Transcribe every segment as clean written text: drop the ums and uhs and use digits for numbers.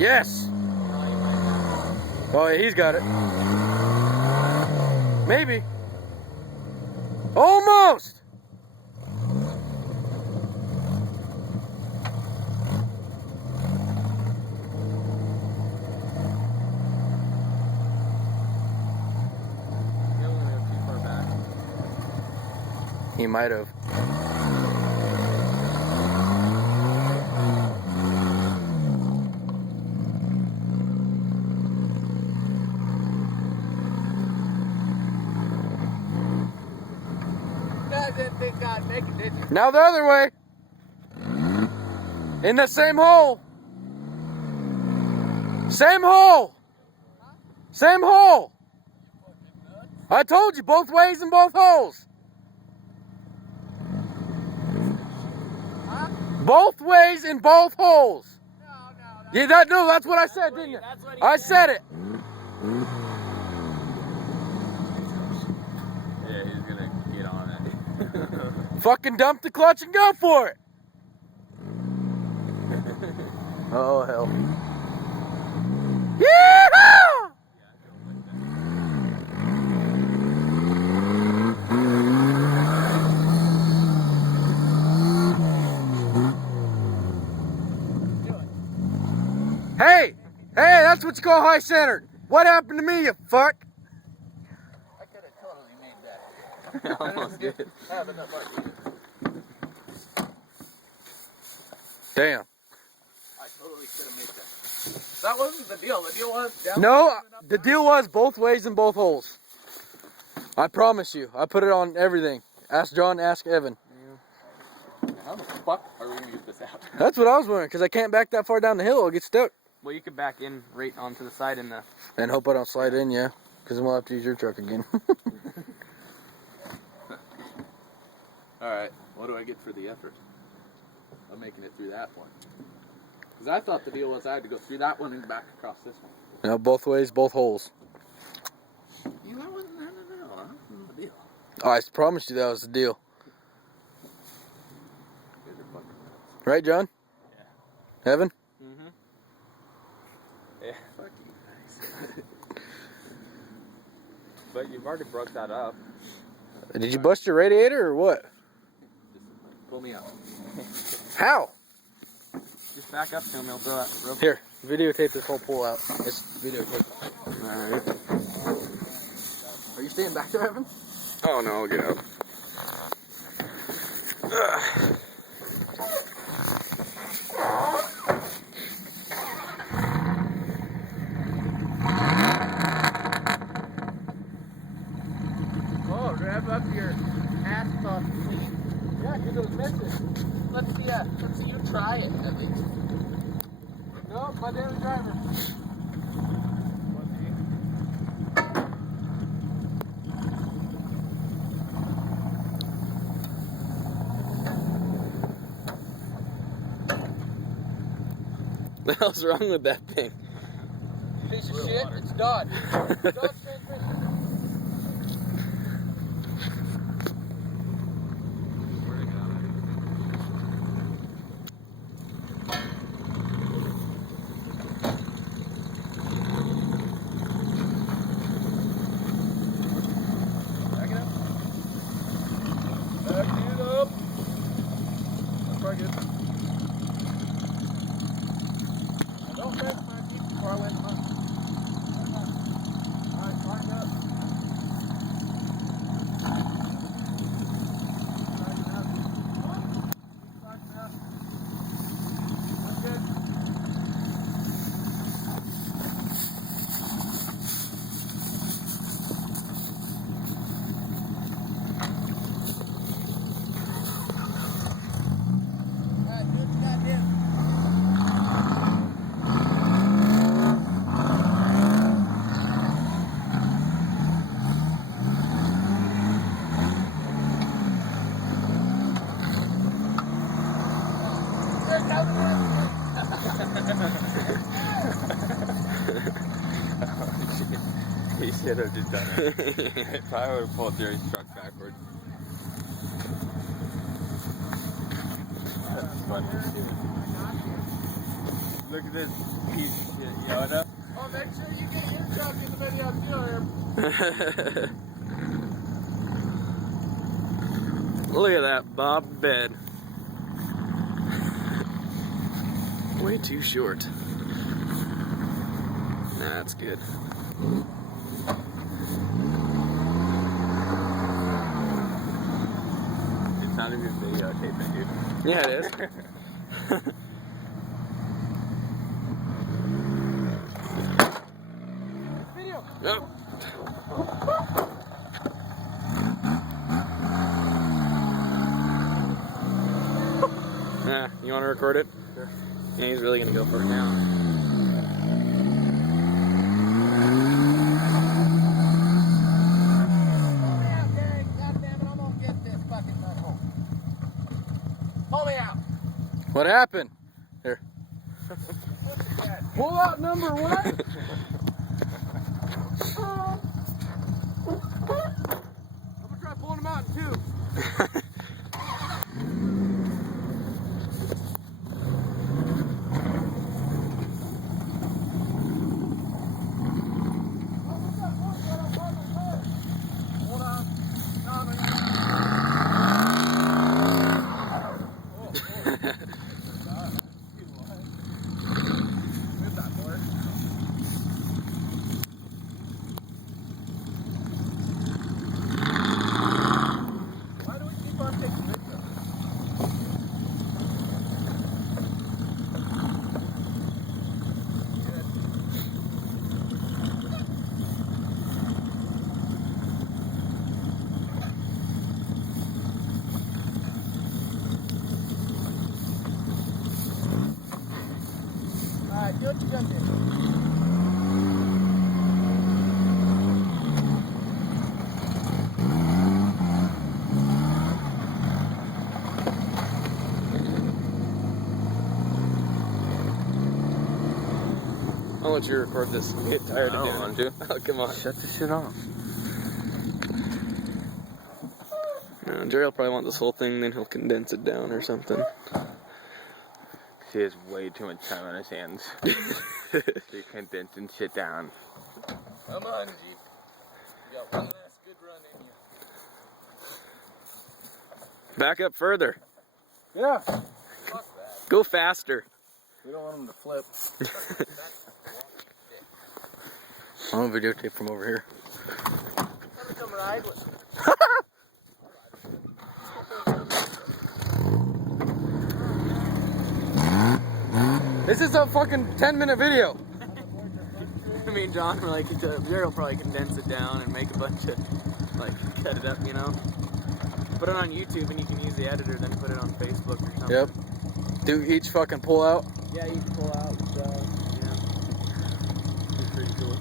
Yes. Oh, yeah, he's got it. Maybe. Almost. He might have. Now the other way. In the same hole. Same hole. Same hole. I told you, both ways in both holes. Both ways in both holes. Yeah, that's what I said, didn't you? I said it. Yeah, he's gonna get on it. Fucking dump the clutch and go for it. Oh, hell. Yeehaw! Hey, that's what you call high-centered. What happened to me, you fuck? I could have totally made that. Almost did. Damn. I totally could have made that. That wasn't the deal. The deal was down. No, the deal was both ways in both holes. I promise you. I put it on everything. Ask John, ask Evan. How the fuck are we gonna get this out? That's what I was wondering, because I can't back that far down the hill. I'll get stuck. Well, you could back in right onto the side in the... And hope I don't slide in, yeah. Because then we'll have to use your truck again. Alright, what do I get for the effort of making it through that one? Because I thought the deal was I had to go through that one and back across this one. No, both ways, both holes. You know, that wasn't the deal, huh? The deal. Oh, I promised you that was the deal. You guys are fucking nuts. Right, John? Yeah. Evan? Mm-hmm. Yeah. Fuck you guys. But you've already broke that up. Did you bust your radiator or what? Just pull me out. How? Just back up to him, he'll throw it real quick. Here, videotape this whole pull out. It's videotape. Alright. Are you staying back there, Evan? Oh no, I'll get up. Oh, rev up your ass off, please. Yeah, because it was missing. Let's see you try it at least. No, my daily driver. What the hell's wrong with that thing? Piece of shit, it's Dodge. Dodge transmission. Back it up. Back it up. That's probably good. Don't press my feet before I went to my... Alright, climb up. That's good. Alright, do what you got here. He should have just done it. Probably would have pulled Jerry's truck backwards. That's funny to see. Look at this piece of shit, Yoda. Oh, make sure you get your truck in the video too, Herb. Look at that Bob bed. Way too short. That's good. It's not even videotaping, dude. Yeah, it is. Video. Yep. You want to record it? Sure. Yeah, he's really gonna go for it now. Pull me out. What happened? Here. Pull out number one. I'm gonna try pulling him out in two. Hold on. No, no, why do we keep on taking videos? Alright, do what you gonna do. I'll let you record this. I'm getting tired I of don't doing want it. Oh, come on. Shut this shit off. Jerry will probably want this whole thing, then he'll condense it down or something. He has way too much time on his hands. He's condensing shit down. Come on, G. You got one last good run in you. Back up further. Yeah. Fuck that. Go faster. We don't want him to flip. I'm gonna videotape from over here. Come ride with me. This is a fucking 10-minute video. Me and John were like, Jerry will probably condense it down and make a bunch of, like, cut it up, you know? Put it on YouTube and you can use the editor, then put it on Facebook or something. Yep. Do each fucking pull out. Yeah, you can pull out, yeah. It's pretty cool.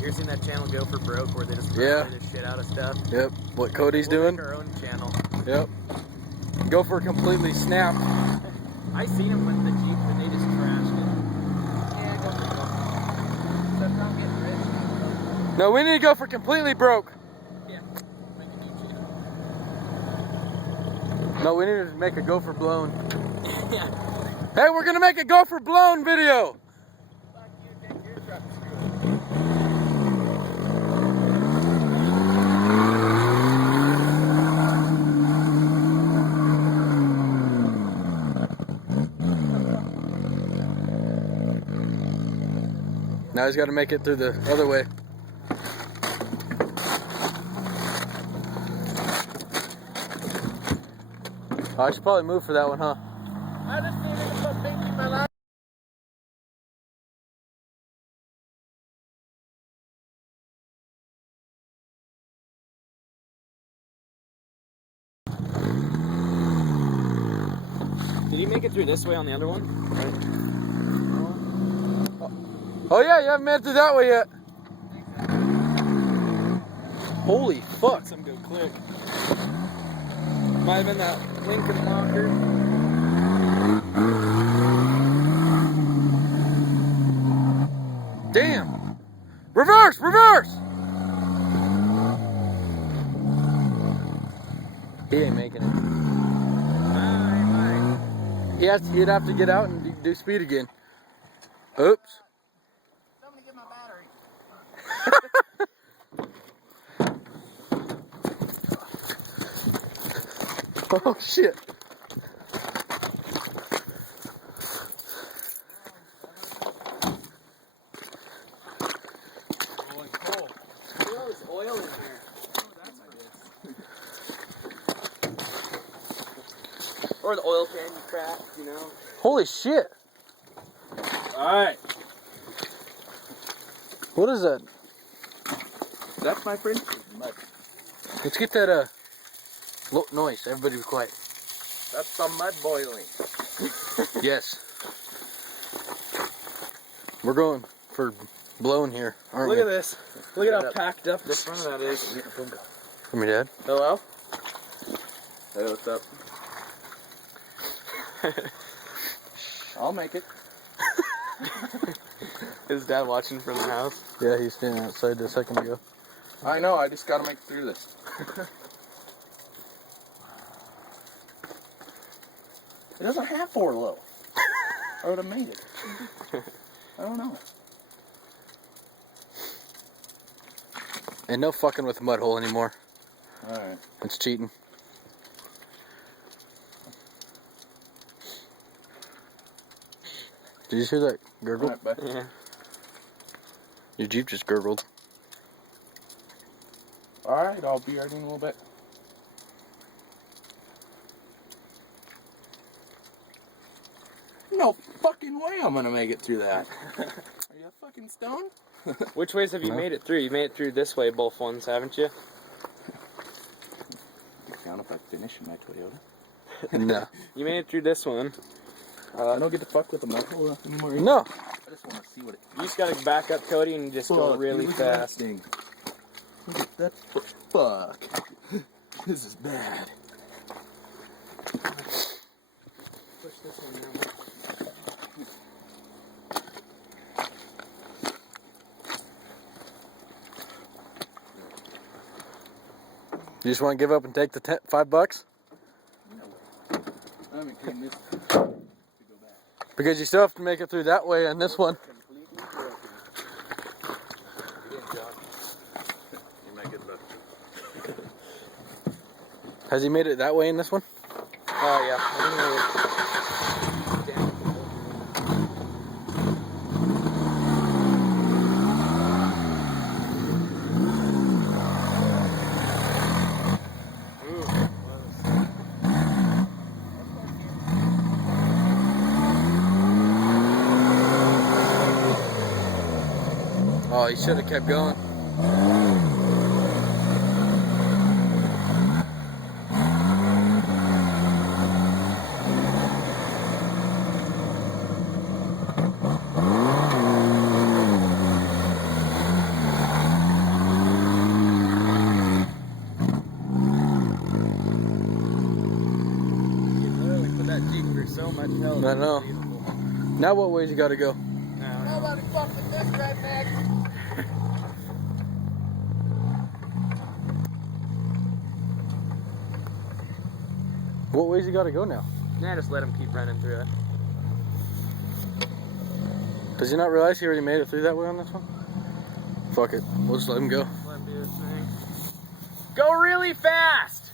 You ever seen that channel Go for Broke where they just Yeah. the shit out of stuff? Yep. What Cody's We'll doing. make our own channel. Yep. Go for completely snap. I seen them with the Jeep and they just trashed it. Yeah, go for broke. Except I'm getting rich. No, we need to go for completely broke. Yeah. Make a new channel. No, we need to make a go for blown. Yeah. Hey, we're gonna make a go for blown video. Fuck you, take your truck and screw Now he's got to make it through the other way. Oh, I should probably move for that one, huh? I just needed to put pink in my life. Did you make it through this way on the other one? Oh yeah, you haven't made it through that way yet. Holy fuck. Some good click. Might have been that Lincoln locker. Damn. Reverse, reverse. He ain't making it. He'd have to get out and do speed again. Oops. Somebody get my battery. Oh shit. There's oil in here. Or the oil can you cracked, you know. Holy shit. Alright. What is that? That's my friend. Let's get that noise. Everybody be quiet. That's some mud boiling. Yes. We're going for blowing here, aren't Look we? at this. Look at how packed up the front of that is. From your dad? Hello? Hey, what's up? I'll make it. Is Dad watching from the house? Yeah, he's standing outside a second ago. I know, I just gotta make it through this. It doesn't have 4 low. I would have made it. I don't know. And no fucking with the mud hole anymore. Alright. It's cheating. Did you hear that gurgle? Alright, bud. Yeah. Your Jeep just gurgled. Alright, I'll be ready in a little bit. No fucking way I'm gonna make it through that. Are you a fucking stone? Which ways have you No. made it through? You made it through this way, both ones, haven't you? Count if I finish in my Toyota. No. You made it through this one. I don't get to fuck with the metal anymore. No. I just want to see what it You just gotta back up, Cody, and just go really look at that fast. thing. Look at that. Fuck. This is bad. Push this one down. You just want to give up and take the $5? I haven't cleaned this to go back. Because you still have to make it through that way and this one. Completely broken. Good job. You make it look. Has he made it that way in this one? Oh, yeah. Oh, he should have kept going. Literally put that Jeep through so much hell. I know. Now what ways you got to go? Nobody fuck with this redneck. What ways you got to go now? Nah, just let him keep running through it. Does he not realize he already made it through that way on this one? Fuck it. We'll just let him go. Let him do his thing. Go really fast!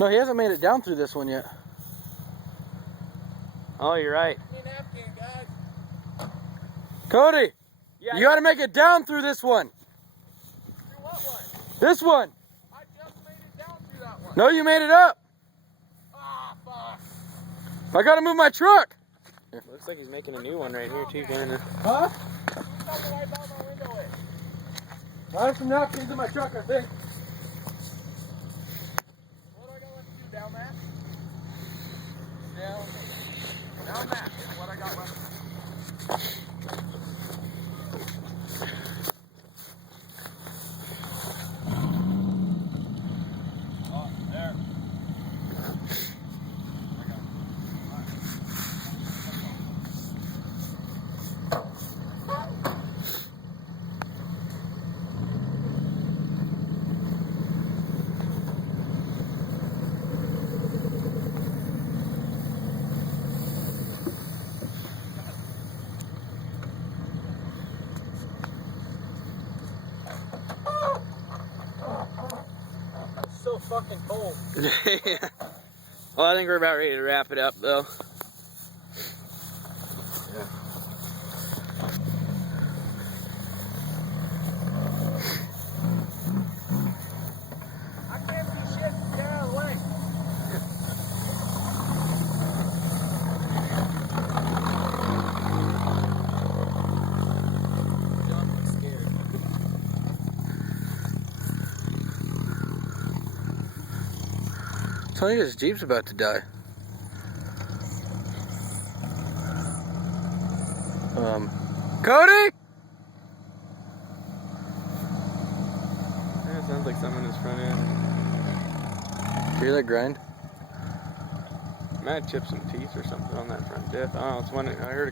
No, he hasn't made it down through this one yet. Oh, you're right. Need a napkin, guys. Cody, Yeah, you got to make it down through this one. Through what one? This one. I just made it down through that one. No, you made it up. Ah, fuck. I got to move my truck. looks like he's making a new one right here, too, kinda. Huh? Who's talking right by my window is? I have some napkins in my truck, I think. What do I got left to do? Down that? Down that is what I got left. Oh, there. fucking cold. Yeah. Well, I think we're about ready to wrap it up, though. I can't see shit. Get out of the way. I'm scared. Tony, this Jeep's about to die. Cody! Yeah, it sounds like something in his front end. Hear that grind? Might chip some teeth or something on that front diff. I don't know. It's one I heard.